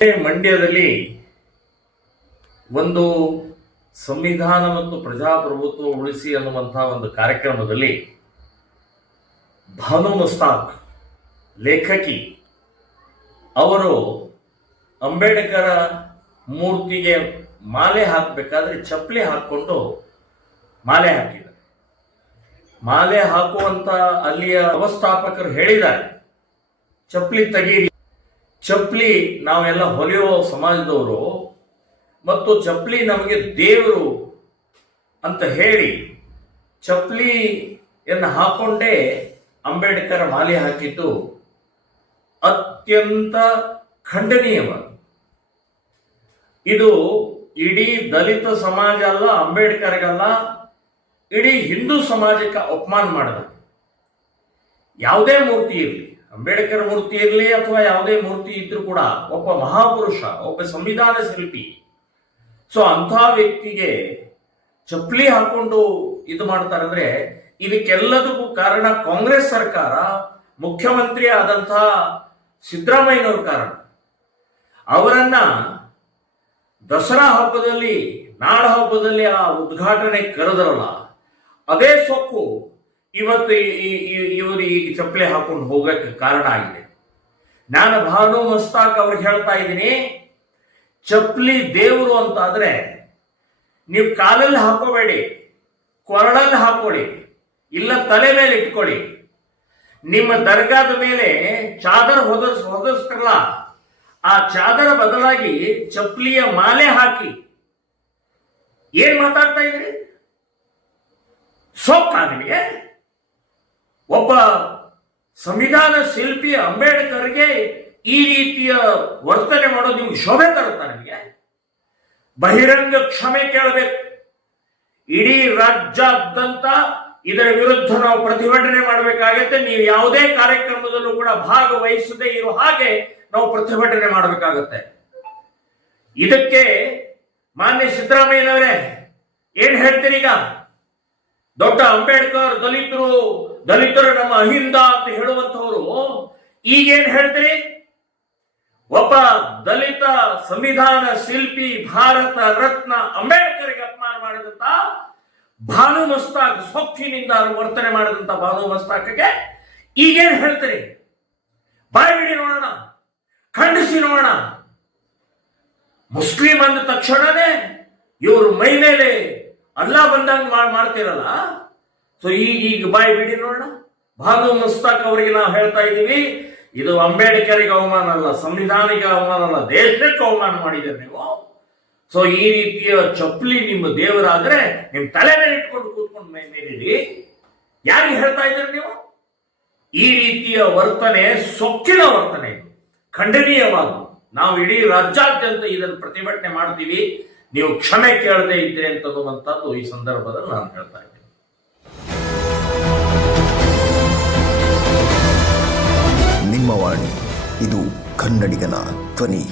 ಮಂಡ್ಯದಲ್ಲಿ ಒಂದು ಸಂವಿಧಾನ ಮತ್ತು ಪ್ರಜಾಪ್ರಭುತ್ವ ಉಳಿಸಿ ಅನ್ನುವಂತಹ ಒಂದು ಕಾರ್ಯಕ್ರಮದಲ್ಲಿ ಭಾನು ಮುಸ್ತಾಕ್ ಲೇಖಕಿ ಅವರು ಅಂಬೇಡ್ಕರ ಮೂರ್ತಿಗೆ ಮಾಲೆ ಹಾಕಬೇಕಾದ್ರೆ ಚಪ್ಪಲಿ ಹಾಕೊಂಡು ಮಾಲೆ ಹಾಕಿದ್ದಾರೆ. ಮಾಲೆ ಹಾಕುವಂತ ಅಲ್ಲಿಯ ವ್ಯವಸ್ಥಾಪಕರು ಹೇಳಿದ್ದಾರೆ, ಚಪ್ಪಲಿ ತೆಗೀರಿ, ಚಪ್ಪಲಿ ನಾವೆಲ್ಲ ಹೊಲಿಯುವ ಸಮಾಜದವರು ಮತ್ತು ಚಪ್ಪಲಿ ನಮಗೆ ದೇವರು ಅಂತ ಹೇಳಿ ಚಪ್ಪಲಿಯನ್ನು ಹಾಕೊಂಡೇ ಅಂಬೇಡ್ಕರ್ ಮಾಲೆ ಹಾಕಿದ್ದು ಅತ್ಯಂತ ಖಂಡನೀಯವಾದ. ಇದು ಇಡೀ ದಲಿತ ಸಮಾಜ ಅಲ್ಲ, ಅಂಬೇಡ್ಕರ್ಗಲ್ಲ, ಇಡೀ ಹಿಂದೂ ಸಮಾಜಕ್ಕೆ ಅಪಮಾನ ಮಾಡಿದ. ಯಾವುದೇ ಮೂರ್ತಿ ಇರಲಿ, ಅಂಬೇಡ್ಕರ್ ಮೂರ್ತಿ ಇರಲಿ ಅಥವಾ ಯಾವುದೇ ಮೂರ್ತಿ ಇದ್ರೂ ಕೂಡ ಒಬ್ಬ ಮಹಾಪುರುಷ, ಒಬ್ಬ ಸಂವಿಧಾನ ಶಿಲ್ಪಿ. ಸೊ ಅಂಥ ವ್ಯಕ್ತಿಗೆ ಚಪ್ಪಲಿ ಹಾಕೊಂಡು ಇದು ಮಾಡ್ತಾರೆ ಅಂದ್ರೆ ಇದಕ್ಕೆಲ್ಲದಕ್ಕೂ ಕಾರಣ ಕಾಂಗ್ರೆಸ್ ಸರ್ಕಾರ, ಮುಖ್ಯಮಂತ್ರಿ ಆದಂತಹ ಸಿದ್ದರಾಮಯ್ಯನವ್ರ ಕಾರಣ. ಅವರನ್ನ ದಸರಾ ಹಬ್ಬದಲ್ಲಿ, ನಾಡ ಹಬ್ಬದಲ್ಲಿ ಆ ಉದ್ಘಾಟನೆ ಕರೆದರಲ್ಲ, ಅದೇ ಸೊಕ್ಕು ಇವತ್ತು ಇವರು ಈ ಚಪ್ಪಲಿ ಹಾಕೊಂಡು ಹೋಗಕ್ಕೆ ಕಾರಣ ಆಗಿದೆ. ನಾನು ಭಾನು ಮುಸ್ತಾಕ್ ಅವ್ರಿಗೆ ಹೇಳ್ತಾ ಇದ್ದೀನಿ, ಚಪ್ಪಲಿ ದೇವರು ಅಂತಾದ್ರೆ ನೀವು ಕಾಲಲ್ಲಿ ಹಾಕೋಬೇಡಿ, ಕೊರಳಲ್ಲಿ ಹಾಕೊಳ್ಳಿ, ಇಲ್ಲ ತಲೆ ಮೇಲೆ ಇಟ್ಕೊಳ್ಳಿ. ನಿಮ್ಮ ದರ್ಗಾದ ಮೇಲೆ ಚಾದರ್ ಹೊದಿಸ್ತಾರಲ್ಲ, ಆ ಚಾದರ ಬದಲಾಗಿ ಚಪ್ಪಲಿಯ ಮಾಲೆ ಹಾಕಿ. ಏನ್ ಮಾತಾಡ್ತಾ ಇದ್ರಿ? ಸೊಕ್ಕ ನಿಮಗೆ? ಒಬ್ಬ ಸಂವಿಧಾನ ಶಿಲ್ಪಿ ಅಂಬೇಡ್ಕರ್ಗೆ ಈ ರೀತಿಯ ವರ್ತನೆ ಮಾಡೋದು ನಿಮ್ಗೆ ಶೋಭೆ ತರುತ್ತಾ? ನಿಮಗೆ ಬಹಿರಂಗ ಕ್ಷಮೆ ಕೇಳಬೇಕು. ಇಡೀ ರಾಜ್ಯಾದ್ಯಂತ ಇದರ ವಿರುದ್ಧ ನಾವು ಪ್ರತಿಭಟನೆ ಮಾಡಬೇಕಾಗತ್ತೆ. ನೀವು ಯಾವುದೇ ಕಾರ್ಯಕ್ರಮದಲ್ಲೂ ಕೂಡ ಭಾಗವಹಿಸದೇ ಇರೋ ಹಾಗೆ ನಾವು ಪ್ರತಿಭಟನೆ ಮಾಡಬೇಕಾಗತ್ತೆ. ಇದಕ್ಕೆ ಮಾನ್ಯ ಸಿದ್ದರಾಮಯ್ಯನವರೇ ಏನ್ ಹೇಳ್ತೀರಿ? ಈಗ ದೊಡ್ಡ ಅಂಬೇಡ್ಕರ್ ದಲಿತರು ನಮ್ಮ ಅಹಿಂದ ಅಂತ ಹೇಳುವಂತವರು ಈಗೇನ್ ಹೇಳ್ತೀರಿ? ಒಬ್ಬ ದಲಿತ ಸಂವಿಧಾನ ಶಿಲ್ಪಿ, ಭಾರತ ರತ್ನ ಅಂಬೇಡ್ಕರ್ಗೆ ಅಪಮಾನ ಮಾಡಿದಂತ ಭಾನು ಮುಸ್ತಾಕ್, ಸೊಕ್ಕಿನಿಂದ ವರ್ತನೆ ಮಾಡಿದಂತ ಭಾನು ಮುಸ್ತಾಕ್ಗೆ ಈಗೇನ್ ಹೇಳ್ತೀರಿ? ಬಾಯ್ ಬಿಡಿ ನೋಡೋಣ, ಖಂಡಿಸಿ ನೋಡೋಣ. ಮುಸ್ಲಿಂ ಅಂದ ತಕ್ಷಣನೇ ಇವರು ಮೈ ಮೇಲೆ ಅಲ್ಲಾ ಬಂದಂಗ ಮಾಡ್ತಿರಲ್ಲ. ಸೊ ಈಗ ಬಾಯ್ ಬಿಡಿ ನೋಡೋಣ. ಭಾನು ಮುಸ್ತಾಕ್ ಅವರಿಗೆ ನಾವು ಹೇಳ್ತಾ ಇದ್ದೀವಿ, ಇದು ಅಂಬೇಡ್ಕರ್ಗೆ ಅವಮಾನ ಅಲ್ಲ, ಸಂವಿಧಾನಿಗೆ ಅವಮಾನ ಅಲ್ಲ, ದೇಶಕ್ಕೆ ಅವಮಾನ ಮಾಡಿದ್ದೀರಿ ನೀವು. ಸೊ ಈ ರೀತಿಯ ಚಪ್ಪಲಿ ನಿಮ್ಮ ದೇವರಾದ್ರೆ ನಿಮ್ ತಲೆ ಮೇಲೆ ಇಟ್ಕೊಂಡು ಕೂತ್ಕೊಂಡು ಮೇಲಿರಿ. ಯಾರಿಗೆ ಹೇಳ್ತಾ ಇದ್ದೀರಿ ನೀವು? ಈ ರೀತಿಯ ವರ್ತನೆ ಸೊಕ್ಕಿನ ವರ್ತನೆ, ಇದು ಖಂಡನೀಯವಾದ. ನಾವು ಇಡೀ ರಾಜ್ಯಾದ್ಯಂತ ಇದನ್ನು ಪ್ರತಿಭಟನೆ ಮಾಡ್ತೀವಿ. ನೀವು ಕ್ಷಮೆ ಕೇಳದೆ ಇದ್ದೀರಿ ಅಂತನ್ನುವಂಥದ್ದು ಈ ಸಂದರ್ಭದಲ್ಲಿ ನಾನು ಹೇಳ್ತಾ ಇದ್ದೀನಿ. ನಿಮ್ಮ ವಾಣಿ, ಇದು ಕನ್ನಡಿಗನ ಧ್ವನಿ.